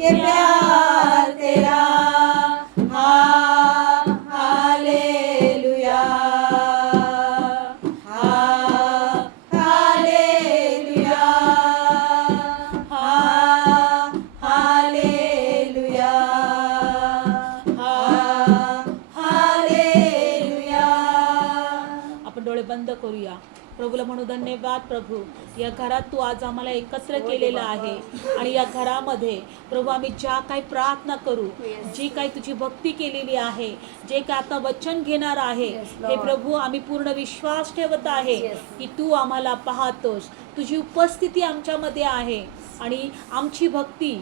ये प्रभूला म्हणू धन्यवाद प्रभू. या घरात तू आज आम्हाला एकत्र केलेलं आहे आणि या घरामध्ये प्रभू आम्ही ज्या काही प्रार्थना करू जी काही तुझी भक्ती केलेली आहे जे काय आता वचन घेणार आहे हे प्रभू आम्ही पूर्ण विश्वास ठेवत आहे की तू आम्हाला पाहतोस. तुझी उपस्थिती आमच्यामध्ये आहे आणि आमची भक्ती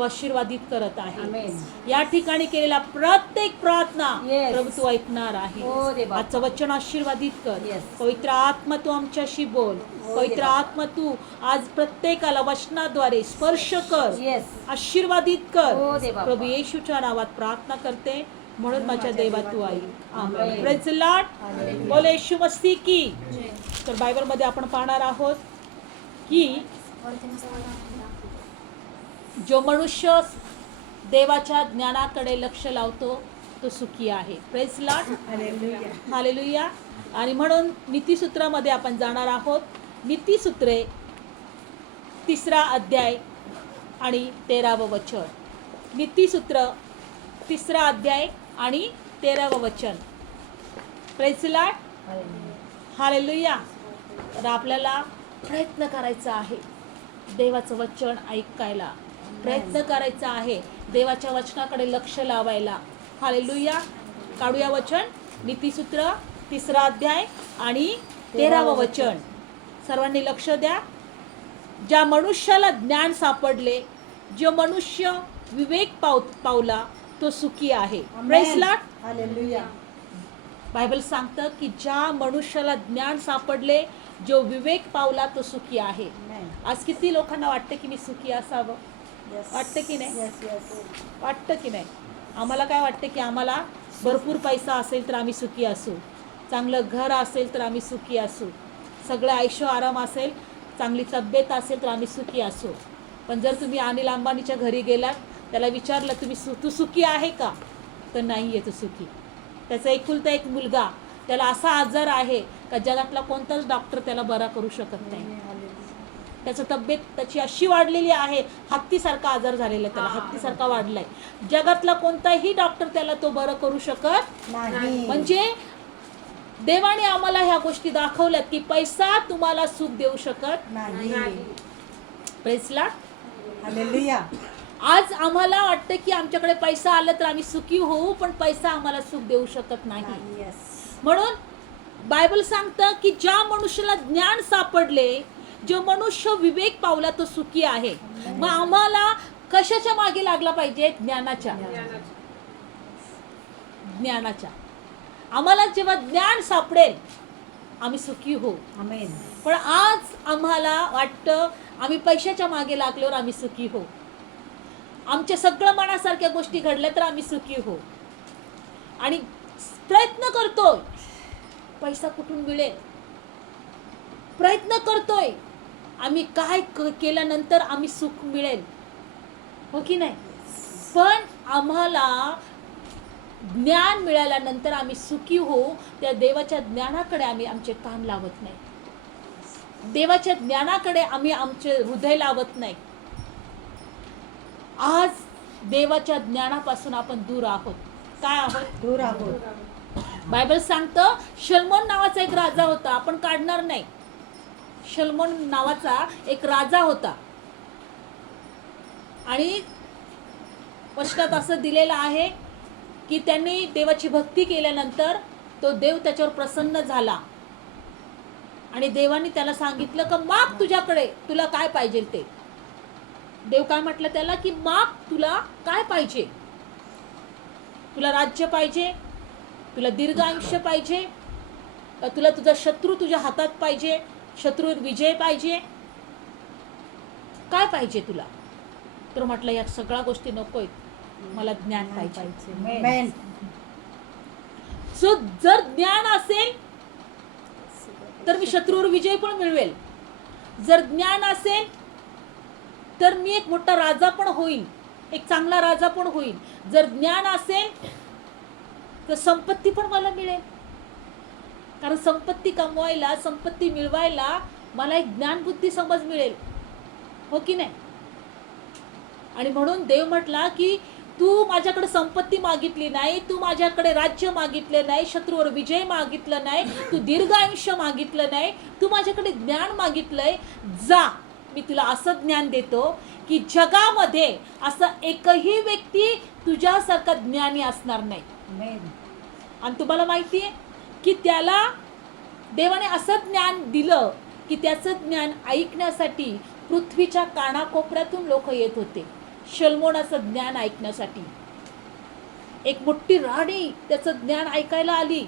आशीर्वादित करत आहे. या ठिकाणी केलेला प्रत्येक प्रार्थना. प्रभू तू ऐकणार आहे. हो. आजचं वचन आशीर्वादित कर. पवित्र आत्मा तू आमच्याशी बोल. पवित्र देवा. आत्मा तू आज प्रत्येकाला वचनाद्वारे स्पर्श कर. आशीर्वादित हो कर देवा. प्रभू येशूच्या नावात प्रार्थना करते. म्हणून माझ्या देवा तू आई. आमेन. आमेन प्रेज लॉर्ड बोल येशू मस्ती की. तर बायबलमध्ये आपण पाहणार आहोत की जो मनुष्य देवाच्या ज्ञानाकडे लक्ष लावतो तो सुखी आहे. प्रेज लॉर्ड हालेलुया आणि म्हणून नीतिसूत्रामध्ये आपण जाणार आहोत. नीतिसूत्रे तिसरा अध्याय आणि तेरावं वचन. नीतिसूत्र तिसरा अध्याय आणि तेरावं वचन. प्रेज लॉर्ड हालेलुया तर आपल्याला प्रयत्न करायचा आहे देवाचं वचन ऐकायला. प्रयत्न करायचा आहे. देवाच्या वचनाकडे लक्ष लावायला. हालेलुया काढूया वचन. नीतिसूत्र तिसरा अध्याय आणि तेरावं वचन. सर्वांनी लक्ष द्या. ज्या मनुष्याला ज्ञान सापडले जो मनुष्य विवेक पाव पावला तो सुखी आहे. बायबल सांगतं की ज्या मनुष्याला ज्ञान सापडले जो विवेक पावला तो सुखी आहे. आज किती लोकांना वाटतं की मी सुखी असावं? वाटतं की नाही? वाटतं की नाही? आम्हाला काय वाटतं की आम्हाला भरपूर पैसा असेल तर आम्ही सुखी असू. चांगलं घर असेल तर आम्ही सुखी असू. सगळं आयुष्य आराम असेल चांगली तब्येत असेल तर आम्ही सुखी असू. पण जर तुम्ही अनिल अंबानीच्या घरी गेलात त्याला विचारलं तुम्ही सु तू सुखी आहे का? तर नाही आहे तू सुखी. त्याचा एकुलता एक मुलगा त्याला असा आजार आहे का जगातला कोणताच डॉक्टर त्याला बरा करू शकत नाही. त्याचं तब्येत त्याची अशी वाढलेली आहे हत्तीसारखा आजार झालेला आहे त्याला हत्तीसारखा वाढलाय. जगातला कोणताही डॉक्टर त्याला तो बरं करू शकत नाही. म्हणजे देवाने आम्हाला ह्या गोष्टी दाखवल्यात की पैसा तुम्हाला सुख देऊ शकत नाही. हालेलुया आज आम्हाला वाटतं की आमच्याकडे पैसा आला तर आम्ही सुखी होऊ पण पैसा आम्हाला सुख देऊ शकत नाही. म्हणून बायबल सांगतं की ज्या मनुष्याला ज्ञान सापडले जो मनुष्य विवेक पावला तो सुखी आहे. मग आम्हाला कशाच्या मागे लागला पाहिजे? ज्ञानाच्या. ज्ञानाच्या. आम्हाला जेव्हा ज्ञान सापडेल आम्ही सुखी आमेन पण आज आम्हाला वाटतं आम्ही पैशाच्या मागे लागल्यावर आम्ही सुखी हो आमच्या सगळं मनासारख्या गोष्टी घडल्या तर आम्ही सुखी हो आणि प्रयत्न करतोय. पैसा कुठून मिळेल? प्रयत्न करतोय. आम्ही काय केल्यानंतर आम्ही सुख मिळेल? हो की नाही? पण आम्हाला ज्ञान मिळाल्यानंतर आम्ही सुखी होऊ त्या देवाच्या ज्ञानाकडे आम्ही आमचे कान लावत नाही. देवाच्या ज्ञानाकडे आम्ही आमचे हृदय लावत नाही. आज देवाच्या ज्ञानापासून आपण दूर आहोत. काय आहोत? दूर आहोत. बायबल सांगतं शलमोन नावाचा एक राजा होता आपण काढणार नाही. शलमोन नावाचा एक राजा होता. आणि स्पष्टात असं दिलेलं आहे की त्यांनी देवाची भक्ती केल्यानंतर तो देव त्याच्यावर प्रसन्न झाला. आणि देवाने त्याला सांगितलं का माग तुझ्याकडे तुला काय पाहिजे ते? देव काय म्हटलं त्याला की माग तुला काय पाहिजे? तुला राज्य पाहिजे तुला दीर्घ आयुष्य पाहिजे का तुला तुझा शत्रू तुझ्या हातात पाहिजे? शत्रूवर विजय पाहिजे. काय पाहिजे तुला? तर म्हटलं या सगळ्या गोष्टी नकोय. मला ज्ञान पाहिजे. सो जर ज्ञान असेल तर मी शत्रूवर विजय पण मिळवेल. जर ज्ञान असेल तर मी एक मोठा राजा पण होईल एक चांगला राजा पण होईल जर ज्ञान असेल तर संपत्ती पण मला मिळेल. कारण संपत्ती कमवायला संपत्ती मिळवायला मला एक ज्ञानबुद्धी समज मिळेल. हो की नाही? आणि म्हणून देव म्हटला की तू माझ्याकडे संपत्ती मागितली नाही तू माझ्याकडे राज्य मागितले नाही शत्रूवर विजय मागितलं नाही तू दीर्घ आयुष्य मागितलं नाही तू माझ्याकडे ज्ञान मागितलंय. जा. मी तुला असं ज्ञान देतो की जगामध्ये असं एकही व्यक्ती तुझ्यासारखा ज्ञानी असणार नाही. आणि तुम्हाला माहिती आहे की त्याला देवाने असं ज्ञान दिलं की त्याचं ज्ञान ऐकण्यासाठी पृथ्वीच्या कानाकोपऱ्यातून लोक येत होते. शलमोनाचं ज्ञान ऐकण्यासाठी. एक मोठी राणी त्याचं ज्ञान ऐकायला आली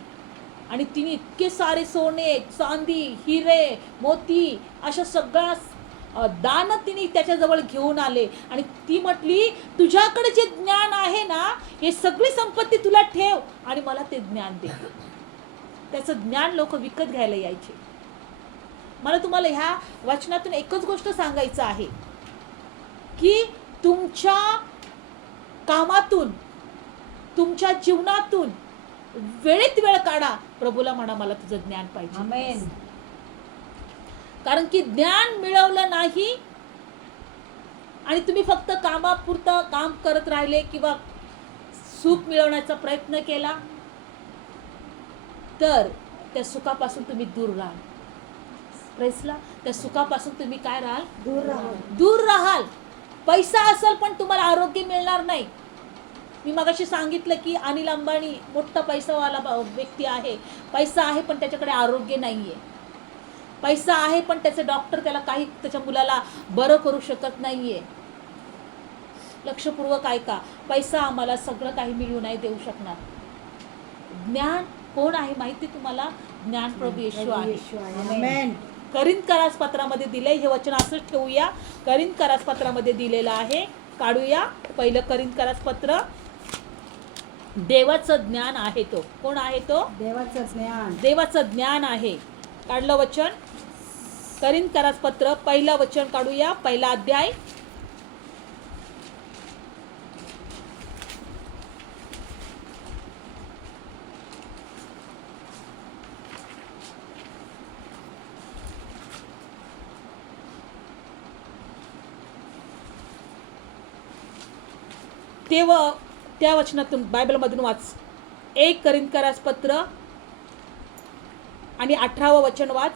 आणि तिने इतके सारे सोने चांदी हिरे मोती अशा सगळ्या दान तिने त्याच्याजवळ घेऊन आले आणि ती म्हटली तुझ्याकडे जे ज्ञान आहे ना हे सगळी संपत्ती तुला ठेव आणि मला ते ज्ञान दे. त्याचं ज्ञान लोक विकत घ्यायला यायचे मला तुम्हाला ह्या वचनातून एकच गोष्ट सांगायचं आहे की तुमच्या कामातून तुमच्या जीवनातून वेळेत वेळ काढा प्रभूला म्हणा मला तुझं ज्ञान पाहिजे. कारण की ज्ञान मिळवलं नाही आणि तुम्ही फक्त कामापुरतं काम करत राहिले किंवा सुख मिळवण्याचा प्रयत्न केला तर त्या सुखापासून तुम्ही दूर राहाल. प्रेसला त्या सुखापासून तुम्ही काय राहाल? दूर राहा दूर राहाल. पैसा असेल पण तुम्हाला आरोग्य मिळणार नाही. मी मगाशी सांगितलं की अनिल अंबानी मोठा पैसावाला व्यक्ती आहे. पैसा आहे पण त्याच्याकडे आरोग्य नाही आहे पैसा आहे पण त्याचे डॉक्टर त्याला काही त्याच्या मुलाला बरं करू शकत नाही आहे लक्षपूर्वक ऐका. पैसा आम्हाला सगळं काही मिळू नाही देऊ शकणार. ज्ञान कोण आहे माहिती तुम्हाला? ज्ञान प्रभू येशू आहे. करीन करास पत्रामध्ये दिले हे वचन असंच ठेवूया. करीन करास पत्रामध्ये दिलेलं आहे. काढूया. पहिलं करीन करास पत्र. देवाचं ज्ञान आहे तो. कोण आहे तो? देवाचं ज्ञान. देवाचं ज्ञान आहे. काढलं वचन. करीन करास पत्र. पहिलं वचन काढूया. पहिला अध्याय. ते व त्या वचनातून बायबलमधून वाच. एक करीन करास पत्र आणि अठरावं वचन वाच?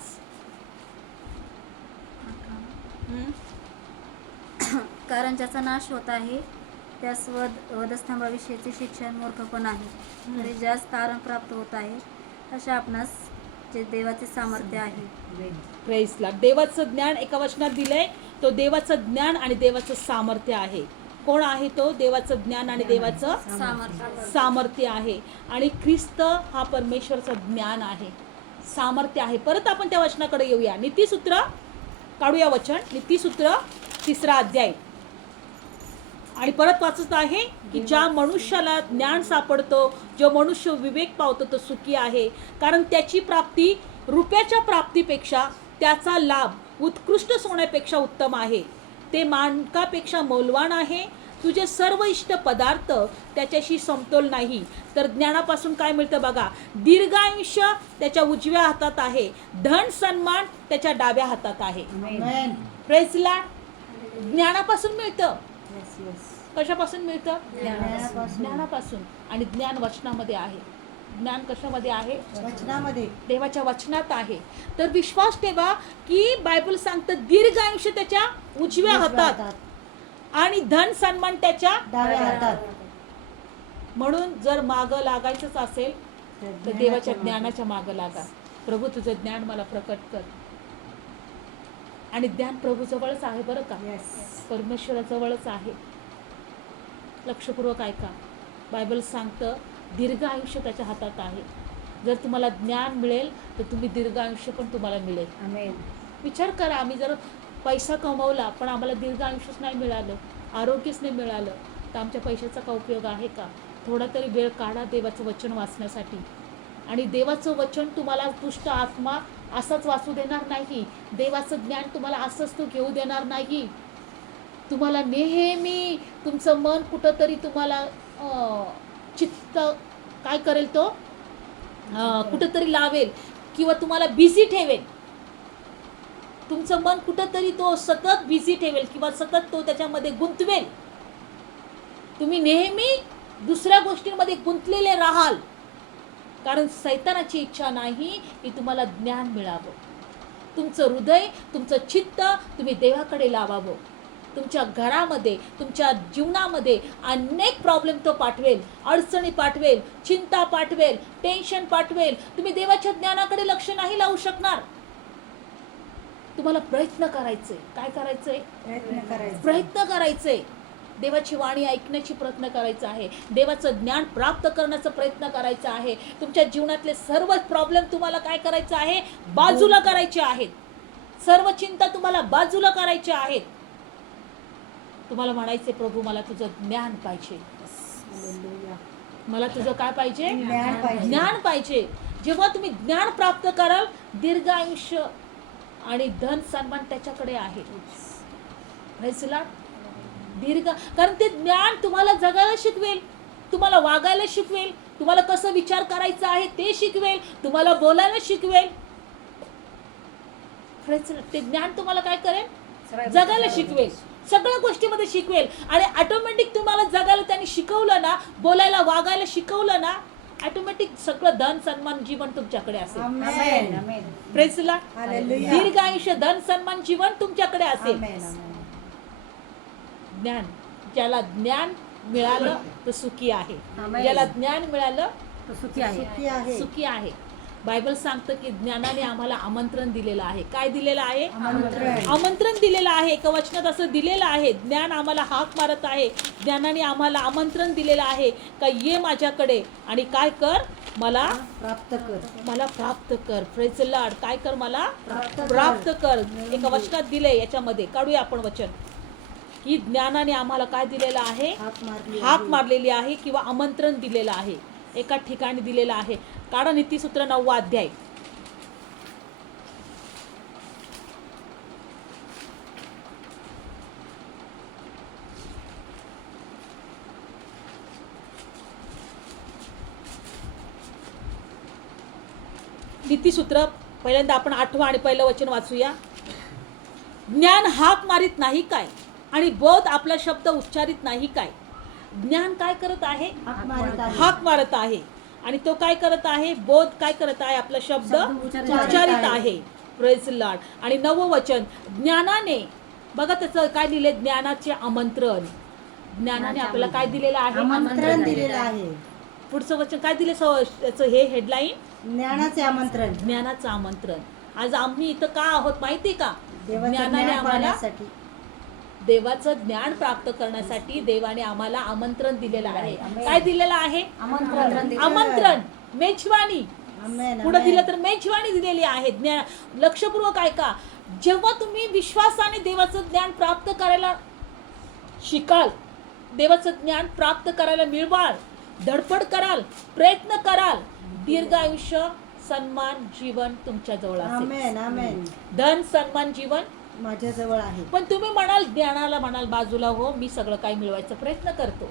कारण ज्याचा नाश होत आहे त्यास वध वधस्तंभाविषयीचे शिक्षण मूर्खपण आहे? तरी ज्यास तारण प्राप्त होत आहे अशा आपणास जे देवाचे सामर्थ्य आहे. प्रेसला देवाचं ज्ञान एका वचनात दिलंय तो देवाचं ज्ञान आणि देवाचं सामर्थ्य आहे. कोण आहे तो? देवाचं ज्ञान आणि देवाचं सामर्थ्य. आहे. आणि ख्रिस्त हा परमेश्वरचं ज्ञान आहे. सामर्थ्य आहे. परत आपण त्या वचनाकडे येऊया. नीतीसूत्र काढूया वचन. नीतीसूत्र तिसरा अध्याय. आणि परत वाचत आहे की ज्या मनुष्याला ज्ञान सापडतो जो मनुष्य विवेक पावतो तो सुखी आहे. कारण त्याची प्राप्ती रुपयाच्या प्राप्तीपेक्षा त्याचा लाभ उत्कृष्ट सोन्यापेक्षा उत्तम आहे. ते मानकापेक्षा मौल्यवान आहे. तुझे सर्व इष्ट पदार्थ त्याच्याशी समतोल नाही. तर ज्ञानापासून काय मिळतं बघा? दीर्घ आयुष्य त्याच्या उजव्या हातात आहे. धन सन्मान त्याच्या डाव्या हातात आहे. प्रेसला ज्ञानापासून मिळतं. कशापासून मिळतं? ज्ञानापासून. ज्ञानापासून. आणि ज्ञान वचनामध्ये आहे. ज्ञान कशामध्ये आहे? वचनामध्ये. देवाच्या वचनात आहे. तर विश्वास ठेवा की बायबल सांगतं दीर्घ आयुष्य त्याच्या उजव्या हातात आणि धन सन्मान त्याच्या डाव्या हातात. म्हणून जर मागं लागायचंच असेल तर देवाच्या ज्ञानाच्या मागं लागा. प्रभू तुझं ज्ञान मला प्रकट कर. आणि ज्ञान प्रभू जवळच आहे बरं का. परमेश्वराजवळच आहे. लक्षपूर्वक ऐका. बायबल सांगतं दीर्घ आयुष्य त्याच्या हातात आहे. जर तुम्हाला ज्ञान मिळेल तर तुम्ही दीर्घ आयुष्य पण तुम्हाला मिळेल. विचार करा आम्ही जर पैसा कमवला पण आम्हाला दीर्घ आयुष्यच नाही मिळालं आरोग्यच नाही मिळालं तर आमच्या पैशाचा का उपयोग आहे का? थोडा तरी वेळ काढा देवाचं वचन वाचण्यासाठी. आणि देवाचं वचन तुम्हाला दुष्ट आत्मा असाच वाचू देणार नाही. देवाचं ज्ञान तुम्हाला असंच तो घेऊ देणार नाही. तुम्हाला नेहमी तुमचं मन कुठंतरी तुम्हाला चित्त काय करेल तो? कुठंतरी लावेल किंवा तुम्हाला बिझी ठेवेल. तुमचं मन कुठंतरी तो सतत बिझी ठेवेल किंवा सतत तो त्याच्यामध्ये गुंतवेल. तुम्ही नेहमी दुसऱ्या गोष्टींमध्ये गुंतलेले राहाल. कारण सैतानाची इच्छा नाही की तुम्हाला ज्ञान मिळावं. तुमचं हृदय तुमचं चित्त तुम्ही देवाकडे लावावं. तुमच्या घरामध्ये तुमच्या जीवनामध्ये अनेक प्रॉब्लेम तो पाठवेल. अडचणी पाठवेल चिंता पाठवेल टेन्शन पाठवेल. तुम्ही देवाच्या ज्ञानाकडे लक्ष नाही लावू शकणार. तुम्हाला प्रयत्न करायचे काय करायचंय? प्रयत्न करायचा प्रयत्न करायचे देवाची वाणी ऐकण्याची प्रयत्न करायचा आहे. देवाचं ज्ञान प्राप्त करण्याचा प्रयत्न करायचा आहे. तुमच्या जीवनातले सर्व प्रॉब्लेम तुम्हाला काय करायचं आहे? बाजूला करायचे आहेत. सर्व चिंता तुम्हाला बाजूला करायच्या आहेत. तुम्हाला म्हणायचे प्रभू मला तुझं ज्ञान पाहिजे. मला तुझं काय पाहिजे? ज्ञान पाहिजे. जेव्हा तुम्ही ज्ञान प्राप्त कराल दीर्घ आयुष्य आणि धन सन्मान त्याच्याकडे आहे. दीर्घ कारण ते ज्ञान तुम्हाला जगायला शिकवेल. तुम्हाला वागायला शिकवेल. तुम्हाला कसं विचार करायचा आहे ते शिकवेल. तुम्हाला बोलायला शिकवेल. ते ज्ञान तुम्हाला काय करेल? जगायला शिकवेल. सगळ्या गोष्टीमध्ये शिकवेल. आणि ऑटोमॅटिक तुम्हाला जगायला त्यांनी शिकवलं ना बोलायला वागायला शिकवलं ना ऑटोमॅटिक सगळं धन सन्मान जीवन तुमच्याकडे असेल. आमेन. प्रेसला हालेलुया. दीर्घ आयुष्य धन सन्मान जीवन तुमच्याकडे असेल. ज्ञान. ज्याला ज्ञान मिळालं तो सुखी आहे. ज्याला ज्ञान मिळालं सुखी आहे. सुखी आहे. बायबल सांगतं की ज्ञानाने आम्हाला आमंत्रण दिलेलं आहे. काय दिलेलं आहे? आमंत्रण. दिलेलं आहे. एका वचनात असं दिलेलं आहे ज्ञान आम्हाला हाक मारत आहे. ज्ञानाने आम्हाला आमंत्रण दिलेलं आहे. का ये माझ्याकडे आणि काय कर? मला प्राप्त कर. मला प्राप्त कर. फ्रेज लाड काय कर मला? प्राप्त कर. एका वचनात दिले याच्यामध्ये. काढूया आपण वचन. की ज्ञानाने आम्हाला काय दिलेलं आहे. हाक. मारलेली आहे किंवा आमंत्रण दिलेलं आहे. एका ठिकाणी दिलेलं आहे. काढा नीतीसूत्र नववा अध्याय. नीतीसूत्र पहिल्यांदा आपण आठवा आणि पहिलं वचन वाचूया. ज्ञान हाक मारित नाही काय? आणि बोध आपला शब्द उच्चारित नाही काय? ज्ञान काय करत आहे? हाक मारत आहे. आणि तो काय करत आहे? बोध काय करत आहे? आपला शब्द उच्चारित आहे. लॉर्ड आणि नवं वचन ज्ञानाने बघा त्याचं काय दिले? ज्ञानाचे आमंत्रण. ज्ञानाने आपल्याला काय दिलेलं आहे? आमंत्रण दिलेलं आहे. पुढचं वचन काय दिले? त्याचं हे हेडलाईन ज्ञानाचे आमंत्रण. ज्ञानाचं आमंत्रण. आज आम्ही इथं का आहोत? माहिती का? ज्ञानाने ज्ञान आम्हाला देवाचं ज्ञान प्राप्त करण्यासाठी देवाने आम्हाला आमंत्रण दिलेलं आहे. काय दिलेलं आहे? आमंत्रण. आमंत्रण. मेजवानी. पुढे. दिलं तर मेजवानी दिलेली आहे. ज्ञान लक्षपूर्वक ऐका. जेव्हा तुम्ही विश्वासाने देवाचं ज्ञान प्राप्त करायला शिकाल देवाचं ज्ञान प्राप्त करायला मिळवाल धडपड कराल प्रयत्न कराल दीर्घ आयुष्य सन्मान जीवन तुमच्या जवळ धन सन्मान जीवन माझ्या जवळ आहे. पण तुम्ही म्हणाल ज्ञानाला म्हणाल बाजूला हो मी सगळं काही मिळवायचा प्रयत्न करतो.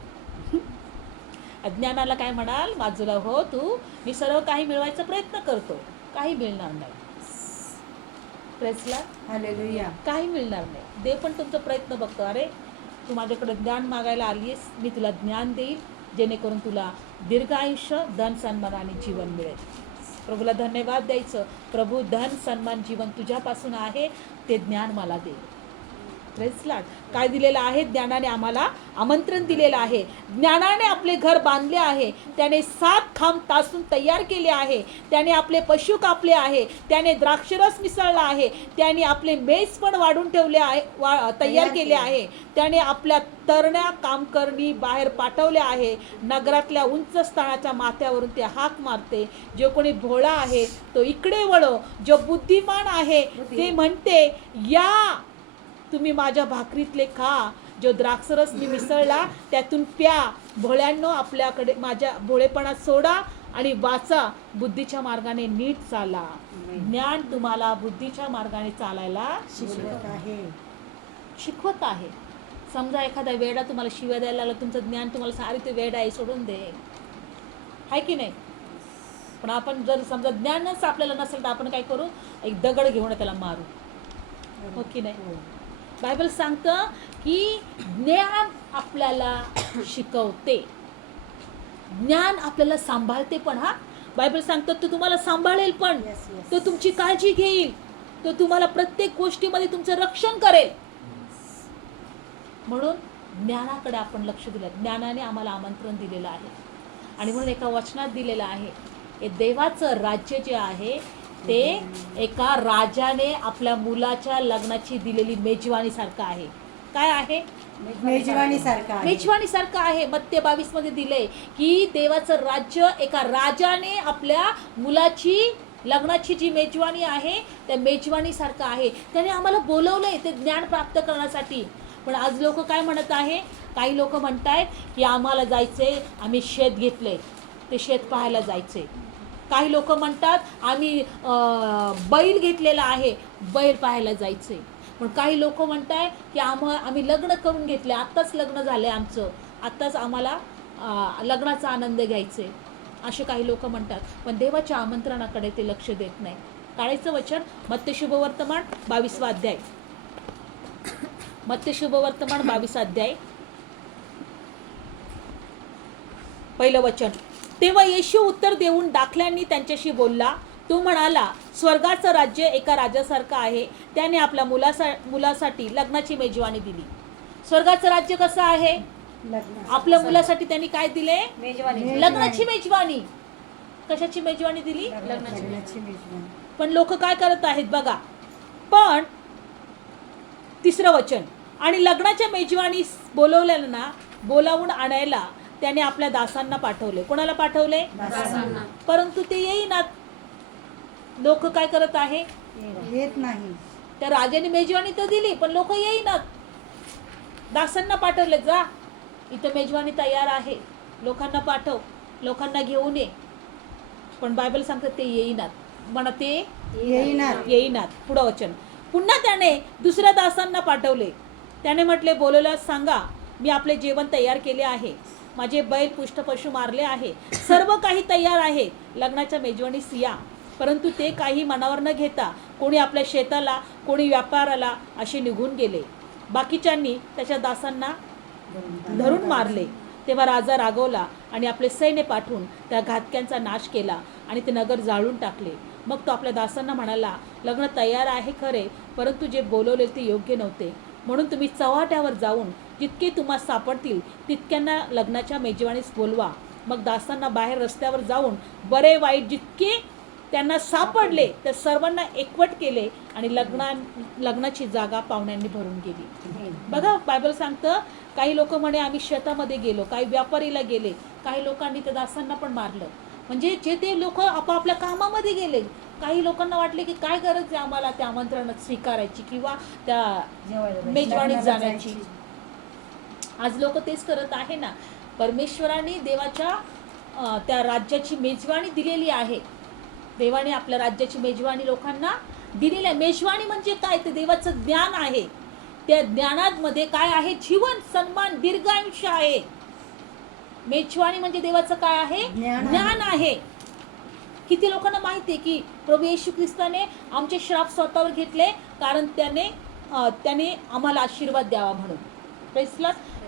अज्ञानाला काय म्हणाल बाजूला हो तू मी सर्व काही मिळवायचा प्रयत्न करतो. काही मिळणार नाही. प्रेसला हालेलुया काही मिळणार नाही. देव पण तुमचा प्रयत्न बघतो. अरे तू माझ्याकडे ज्ञान मागायला आलीस मी तुला ज्ञान देईल जेणेकरून तुला दीर्घ आयुष्य धन सन्मान आणि जीवन मिळेल. प्रभूला धन्यवाद द्यायचं. प्रभू धन सन्मान जीवन तुझ्यापासून आहे ते ज्ञान मला दे. Praise Lord. काय दिलेलं आहे? ज्ञानाने आम्हाला आमंत्रण दिलेलं आहे. ज्ञानाने आपले घर बांधले आहे. त्याने सात खांब तासून तयार केले आहे. त्याने आपले पशु कापले आहे. त्याने द्राक्षरस मिसळला आहे. त्याने आपले मेज पण वाढून ठेवले आहे वा तयार केले आहे. त्याने आपल्या तरण्या कामकरणी बाहेर पाठवल्या आहे. नगरातल्या उंच स्थानाच्या माथ्यावरून ते हाक मारते. जो कोणी भोळा आहे तो इकडे वळो. जो बुद्धिमान आहे ते म्हणते या तुम्ही माझ्या भाकरीतले खा जो द्राक्षरस मी मिसळला त्यातून प्या. भोळ्यांनो आपल्याकडे माझ्या भोळेपणात सोडा आणि वाचा. बुद्धीच्या मार्गाने नीट चाला. ज्ञान तुम्हाला बुद्धीच्या मार्गाने चालायला शिकवत आहे. शिकवत आहे. समजा एखादा वेडा तुम्हाला शिव्या द्यायला लागला तुमचं ज्ञान तुम्हाला सारी ते वेड आहे सोडून दे. आहे की नाही? पण आपण जर समजा ज्ञानच आपल्याला नसेल तर आपण काय करू? एक दगड घेऊन त्याला मारू. हो की नाही? बायबल सांगतं की ज्ञान आपल्याला शिकवते. ज्ञान आपल्याला सांभाळते पण हा? बायबल सांगतं तो तुम्हाला सांभाळेल पण. Yes, yes. तो तुमची काळजी घेईल. तो तुम्हाला प्रत्येक गोष्टीमध्ये तुमचं रक्षण करेल. म्हणून ज्ञानाकडे आपण लक्ष दिलं. ज्ञानाने आम्हाला आमंत्रण दिलेलं आहे. आणि म्हणून एका वचनात दिलेलं आहे हे देवाचं राज्य जे आहे ते एका राजाने आपल्या मुलाच्या लग्नाची दिलेली मेजवानीसारखं आहे. काय आहे? मेजवानी सारखा आहे. मेजवानीसारखं आहे. मत्य बावीसमध्ये दिलंय की देवाचं राज्य एका राजाने आपल्या मुलाची लग्नाची जी मेजवानी आहे त्या मेजवानीसारखं आहे. त्याने आम्हाला बोलवलंय ते ज्ञान प्राप्त करण्यासाठी. पण आज लोक काय म्हणत आहे? काही लोक म्हणतायत की आम्हाला जायचंय आम्ही शेत घेतलंय. ते शेत पाहायला जायचंय. काही लोक म्हणतात आम्ही बैल घेतलेला आहे बैल पाहायला जायचंय. पण काही लोक म्हणताय की आम आम्ही लग्न करून घेतले आत्ताच लग्न झालंय आमचं. आत्ताच आम्हाला लग्नाचा आनंद घ्यायचे असे काही लोक म्हणतात. पण देवाच्या आमंत्रणाकडे ते लक्ष देत नाही. काळेचं वचन मत्य वर्तमान बावीसवा अध्याय. मत्य वर्तमान बावीस अध्याय. पहिलं वचन. तेव्हा येशू उत्तर देऊन दाखल्यांनी त्यांच्याशी बोलला तो म्हणाला स्वर्गाचं राज्य एका राजासारखं आहे. त्याने आपल्या मुलासा मुलासाठी लग्नाची मेजवानी दिली. स्वर्गाचं राज्य कसं आहे? आपल्या मुलासाठी त्यांनी काय दिले? मेजवानी. लग्नाची मेजवानी. कशाची मेजवानी दिली? लग्नाची. मेजवानी. पण लोक काय करत आहेत बघा. पण तिसरं वचन. आणि लग्नाच्या मेजवानी बोलवलेलं ना बोलावून आणायला त्याने आपल्या दासांना पाठवले. कोणाला पाठवले? दासांना. परंतु ते येईनात लोक काय करत आहे? येत नाही. त्या राजाने मेजवानी तर दिली पण लोक येईनात दासांना पाठवले जा. इथं मेजवानी तयार आहे. लोकांना पाठव. लोकांना घेऊन ये. पण बायबल सांगतात ते येईनात म्हणा ते येईनात येईनात पुढं वचन. पुन्हा त्याने दुसऱ्या दासांना पाठवले. त्याने म्हटले बोलवल्यास सांगा मी आपले जेवण तयार केले आहे. माझे बैल पुष्टपशु मारले आहे. सर्व काही तयार आहे. लग्नाच्या मेजवणीस या परंतु ते काही मनावर न घेता कोणी आपल्या शेताला कोणी व्यापाराला असे निघून गेले. बाकीच्यांनी त्याच्या दासांना धरून मारले. तेव्हा राजा रागवला आणि आपले सैन्य पाठवून त्या घातक्यांचा नाश केला आणि ते नगर जाळून टाकले. मग तो आपल्या दासांना म्हणाला लग्न तयार आहे खरे परंतु जे बोलवले ते योग्य नव्हते. म्हणून तुम्ही चव्हाट्यावर जाऊन जितके तुम्हाला सापडतील तितक्यांना लग्नाच्या मेजवानीस बोलवा. मग दासांना बाहेर रस्त्यावर जाऊन बरे वाईट जितके त्यांना सापडले त्या सर्वांना एकवट केले आणि लग्ना लग्नाची जागा पाहुण्यांनी भरून गेली. बघा बायबल सांगतं काही लोक म्हणे आम्ही शेतामध्ये गेलो काही व्यापारीला गेले काही लोकांनी त्या दासांना पण मारलं. म्हणजे जे ते लोक आपापल्या कामामध्ये गेले काही लोकांना वाटले की काय गरज आहे आम्हाला त्या आमंत्रणात स्वीकारायची किंवा त्या मेजवानीत जाण्याची? आज लोक तेच करत आहे ना. परमेश्वराने देवाच्या त्या राज्याची मेजवानी दिलेली आहे. देवाने आपल्या राज्याची मेजवानी लोकांना दिलेली आहे. मेजवानी म्हणजे काय? ते देवाचं ज्ञान आहे. त्या ज्ञानामध्ये काय आहे? जीवन सन्मान दीर्घायुष्य आहे. मेजवानी म्हणजे देवाचं काय आहे? ज्ञान आहे. किती लोकांना माहिती आहे की प्रभू येशू ख्रिस्ताने आमचे श्राप स्वतःवर घेतले कारण त्याने त्याने आम्हाला आशीर्वाद द्यावा म्हणून.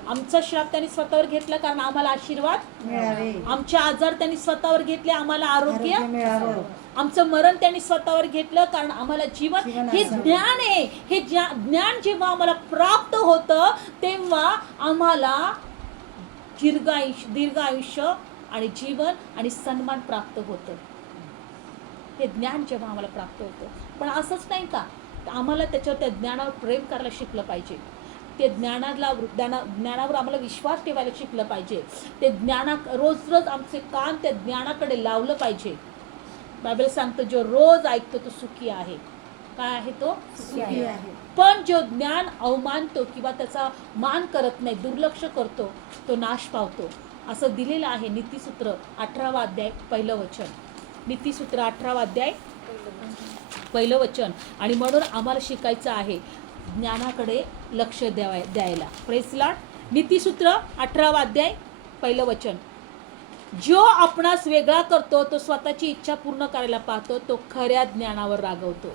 आमचा श्राप त्यांनी स्वतःवर घेतला कारण आम्हाला आशीर्वाद मिळावे. आमचे आजार त्यांनी स्वतःवर घेतले आम्हाला आरोग्य मिळावं. आमचं मरण त्यांनी स्वतःवर घेतलं कारण आम्हाला जीवन हे. ज्ञान आहे. हे ज्ञा- ज्ञान जेव्हा आम्हाला प्राप्त होतं तेव्हा आम्हाला दीर्घ आयुष्य दीर्घ आयुष्य आणि जीवन आणि सन्मान प्राप्त होतं. हे ज्ञान जेव्हा आम्हाला प्राप्त होतं. पण असंच नाही का? आम्हाला त्याच्यावर त्या ज्ञानावर प्रेम करायला शिकलं पाहिजे. ते ज्ञानाला ज्ञाना ज्ञानावर आम्हाला विश्वास ठेवायला शिकलं पाहिजे. ते ज्ञाना रोज रोज आमचे कान त्या ज्ञानाकडे लावलं पाहिजे. बायबल सांगतं जो रोज ऐकतो तो सुखी आहे. काय आहे तो? सुखी आहे. पण जो ज्ञान अवमानतो किंवा त्याचा मान करत नाही दुर्लक्ष करतो तो नाश पावतो. असं दिलेलं आहे नीतीसूत्र अठरावा अध्याय पहिलं वचन. नीतीसूत्र अठरावा अध्याय पहिलं वचन. आणि म्हणून आम्हाला शिकायचं आहे ज्ञानाकडे लक्ष द्यावाय द्यायला. प्रेसला नीतिसूत्र अठरावा अध्याय पहिलं वचन. जो आपणास वेगळा करतो तो स्वतःची इच्छा पूर्ण करायला पाहतो तो खऱ्या ज्ञानावर रागवतो.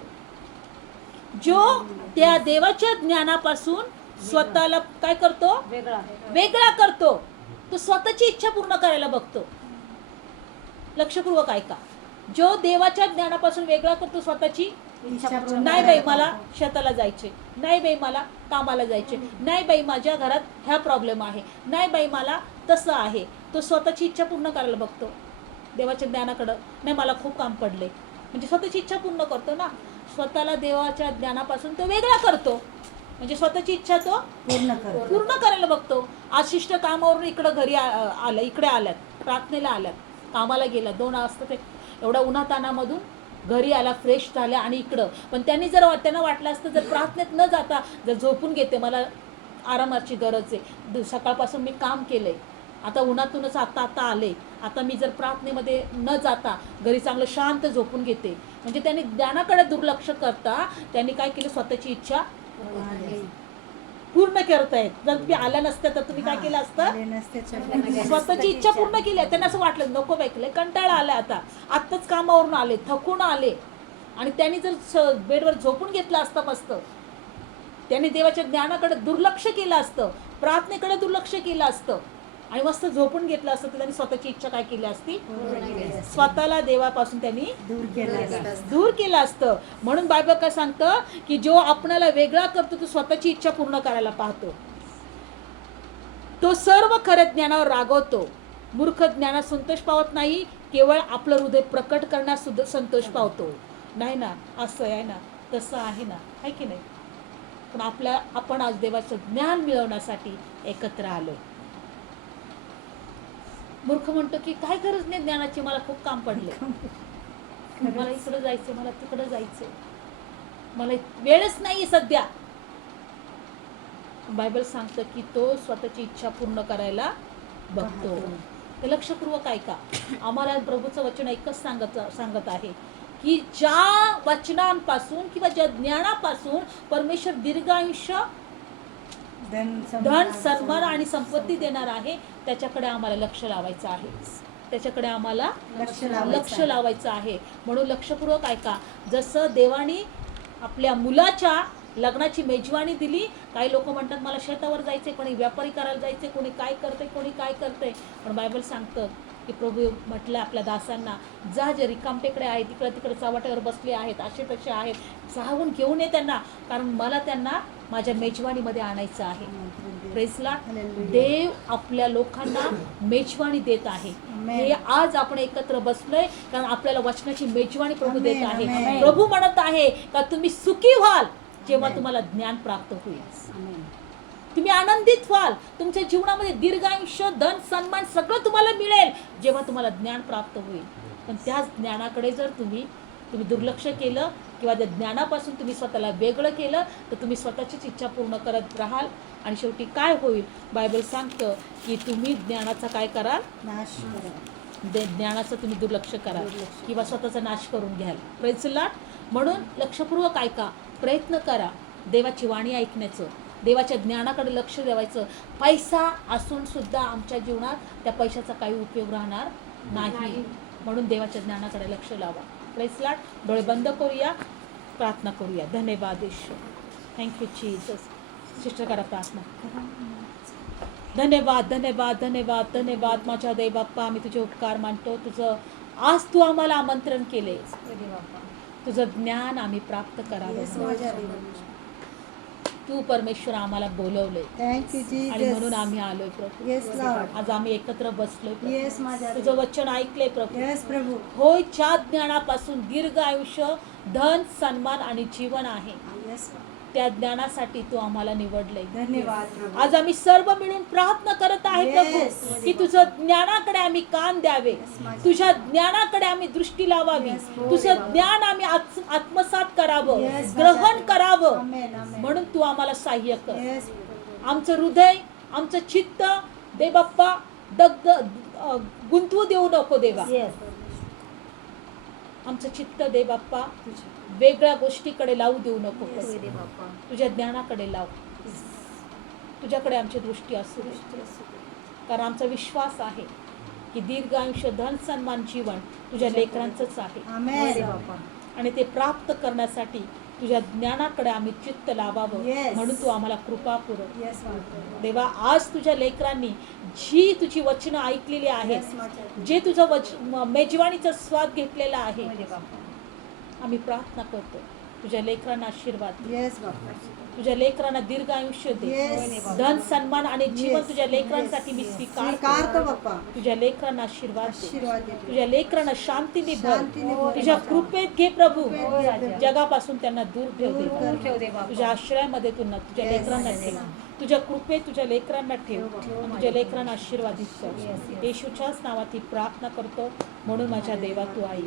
जो त्या देवाच्या ज्ञानापासून स्वतःला काय करतो? वेगळा. करतो. तो स्वतःची इच्छा पूर्ण करायला बघतो. लक्षपूर्वक ऐका. जो देवाच्या ज्ञानापासून वेगळा करतो स्वतःची नाही बाई मला. शेताला जायचे नाही बाई मला कामाला जायचे. नाही बाई माझ्या घरात ह्या प्रॉब्लेम आहे. नाही बाई मला तसं आहे. तो स्वतःची इच्छा पूर्ण करायला बघतो. देवाच्या ज्ञानाकडं. नाही मला खूप काम पडले. म्हणजे स्वतःची इच्छा पूर्ण करतो ना. स्वतःला देवाच्या ज्ञानापासून तो वेगळा करतो. म्हणजे स्वतःची इच्छा तो पूर्ण कर पूर्ण करायला बघतो. आज शिष्ट कामावरून इकडं घरी आलं इकडे आल्यात. प्रार्थनेला आल्यात. कामाला गेला. दोन वाजता ते एवढ्या उन्हातानामधून घरी आला फ्रेश झाल्या आणि इकडं. पण त्यांनी जर त्यांना वाटलं असतं जर प्रार्थनेत न जाता जर झोपून घेते मला आरामाची गरज आहे. दु- सकाळपासून मी काम केलंय. आता उन्हातूनच आता आता आले. आता मी जर प्रार्थनेमध्ये न जाता घरी चांगलं शांत झोपून घेते. म्हणजे त्यांनी ज्ञानाकडे दुर्लक्ष करता त्यांनी काय केलं? स्वतःची इच्छा पूर्ण करतायत जर तुम्ही आल्या नसत्या तर तुम्ही काय केलं असतं? आले स्वतःची इच्छा पूर्ण केली आहे. त्यांना असं वाटलं नको बाईकले कंटाळा आलाय आता. आत्ताच कामावरून आले थकून आले. आणि त्यांनी जर बेडवर झोपून घेतलं असतं मस्त. त्यांनी देवाच्या ज्ञानाकडे दुर्लक्ष केलं असतं. प्रार्थनेकडे दुर्लक्ष केलं असतं. आणि मस्त झोपून घेतलं असतं तर त्यांनी स्वतःची इच्छा काय केली असती? स्वतःला देवापासून त्यांनी दूर केला दूर केलं असतं. म्हणून बायबल काय सांगतं की जो आपणाला वेगळा करतो तो स्वतःची इच्छा पूर्ण करायला पाहतो. तो सर्व खऱ्या ज्ञानावर रागवतो. मूर्ख ज्ञानात संतोष पावत नाही केवळ आपलं हृदय प्रकट करण्यास सुद्धा संतोष पावतो. नाही ना? असं आहे ना? तसं आहे ना? आहे की नाही? पण आपल्या आपण आज देवाचं ज्ञान मिळवण्यासाठी एकत्र आलो मूर्ख म्हणतो की काय गरज नाही ज्ञानाची मला खूप काम पडले. मला इकडं जायचं मला तिकडं जायचं मला वेळच नाही सध्या. बायबल सांगतं की तो स्वतःची इच्छा पूर्ण करायला बघतो. ते लक्षपूर्वक ऐका. आम्हाला प्रभूचं वचन एकच सांगत सांगत आहे की ज्या वचनांपासून किंवा ज्या ज्ञानापासून परमेश्वर दीर्घायुष्य धन सन्मान आणि संपत्ती देणार आहे. त्याच्याकडे आम्हाला लक्ष लावायचं आहे. त्याच्याकडे आम्हाला लक्ष लावायचं आहे. आहे. म्हणून लक्षपूर्वक ऐका. जसं देवानी आपल्या मुलाच्या लग्नाची मेजवानी दिली काही लोक म्हणतात मला शेतावर जायचे कोणी व्यापारी करायला जायचे कोणी काय करते कोणी काय करते पण बायबल सांगतं की प्रभू म्हटलं आपल्या दासांना जा जे रिकामटेकडे आहेत तिकडे तिकडे चव्हाट्यावर बसले आहेत असे तसे आहेत. जाऊन घेऊन ये त्यांना. कारण मला त्यांना माझ्या मेजवानीमध्ये आणायचं आहे प्रेसला. देव आपल्या लोकांना मेजवानी देत आहे. हे आज आपण एकत्र बसलोय कारण आपल्याला वचनाची मेजवानी प्रभू देत आहे. प्रभू म्हणत आहे का तुम्ही सुखी व्हाल जेव्हा. तुम्हाला ज्ञान प्राप्त होईल. तुम्ही आनंदित व्हाल तुमच्या जीवनामध्ये दीर्घायुष्य धन सन्मान सगळं तुम्हाला मिळेल जेव्हा तुम्हाला ज्ञान प्राप्त होईल पण त्याच ज्ञानाकडे जर तुम्ही तुम्ही दुर्लक्ष केलं किंवा त्या ज्ञानापासून तुम्ही स्वतःला वेगळं केलं तर तुम्ही स्वतःचीच इच्छा पूर्ण करत राहाल. आणि शेवटी काय होईल? बायबल सांगतं की तुम्ही ज्ञानाचा काय कराल? नाश ज्ञानाचं तुम्ही दुर्लक्ष कराल किंवा स्वतःचा नाश करून घ्याल. प्रयत्नला म्हणून लक्षपूर्वक ऐका. प्रयत्न करा देवाची वाणी ऐकण्याचं. देवाच्या ज्ञानाकडे लक्ष द्यावायचं. पैसा असून सुद्धा आमच्या जीवनात त्या पैशाचा काही उपयोग राहणार नाही. म्हणून देवाच्या ज्ञानाकडे लक्ष लावा. प्रेसलाट डोळे बंद करूया. प्रार्थना करूया. धन्यवाद ईश्वर. थँक्यू जीसस सिस्टर करा प्रार्थना. धन्यवाद धन्यवाद धन्यवाद धन्यवाद. माझ्या देव बाप्पा आम्ही तुझे उपकार मानतो. तुझं आज तू आम्हाला आमंत्रण केले तुझं ज्ञान आम्ही प्राप्त करावं. तू परमेश्वर आम्हाला Thank you, आणि म्हणून. आम्ही आलोय प्रभू Lord. आज आम्ही एकत्र बसलोय. Yes, माझ्या तुझं. वचन ऐकलंय प्रभू Yes, प्रभू होय च्या ज्ञानापासून दीर्घ आयुष्य धन सन्मान आणि जीवन आहे त्या ज्ञानासाठी तू आम्हाला निवडलंय. धन्यवाद आज आम्ही सर्व मिळून प्रार्थना करत आहे. प्रभू की तुझं ज्ञानाकडे आम्ही कान द्यावे. तुझ्या ज्ञानाकडे आम्ही दृष्टी लावावी. तुझं ज्ञान आम्ही आत्म- आत्मसात करावं. ग्रहण. करावं. म्हणून तू आम्हाला सहाय्य कर. आमचं हृदय आमचं चित्त दे बाप्पा दग्ध अ, गुंतवू देऊ नको देवा. आमचं चित्त दे बाप्पा वेगळ्या गोष्टीकडे लावू देऊ नको तुझ्या ज्ञानाकडे लाव. तुझ्याकडे आमची दृष्टी असू कारण आमचा विश्वास आहे की दीर्घ आयुष्य धन सन्मान जीवन तुझ्या लेकरांचंच आहे. आणि ते प्राप्त करण्यासाठी तुझ्या ज्ञानाकडे आम्ही चित्त लावावं. म्हणून तू आम्हाला कृपा पुरव देवा आज तुझ्या लेकरांनी जी तुझी वचनं ऐकलेली आहेत जे तुझं वच मेजवानीचा स्वाद घेतलेला आहे आम्ही प्रार्थना करतो तुझ्या लेकरांना आशीर्वाद दे येस तुझ्या लेकरांना दीर्घ आयुष्य दे धन सन्मान आणि जीवन Yes. तुझ्या लेकरांसाठी मी Yes. स्वीकार स्वीकारतो करतो. बाप्पा तुझ्या लेकरांना आशीर्वाद दे तुझ्या लेकरांना शांतीने शांतीने भर. तुझ्या कृपेत घे प्रभू कृपेत घे प्रभू. जगापासून त्यांना दूर ठेव दूर देवा. कर. ठेव दे बाप्पा तुझ्या आश्रयामध्ये तू ना तुझ्या Yes. लेकरांना ठेव तुझ्या कृपेत तुझ्या लेकरांना ठेव ठेव. आणि तुझ्या लेकरांना आशीर्वादित Yes, कर yes. येशूच्याच नावात ही प्रार्थना करतो म्हणून माझ्या देवा तू आई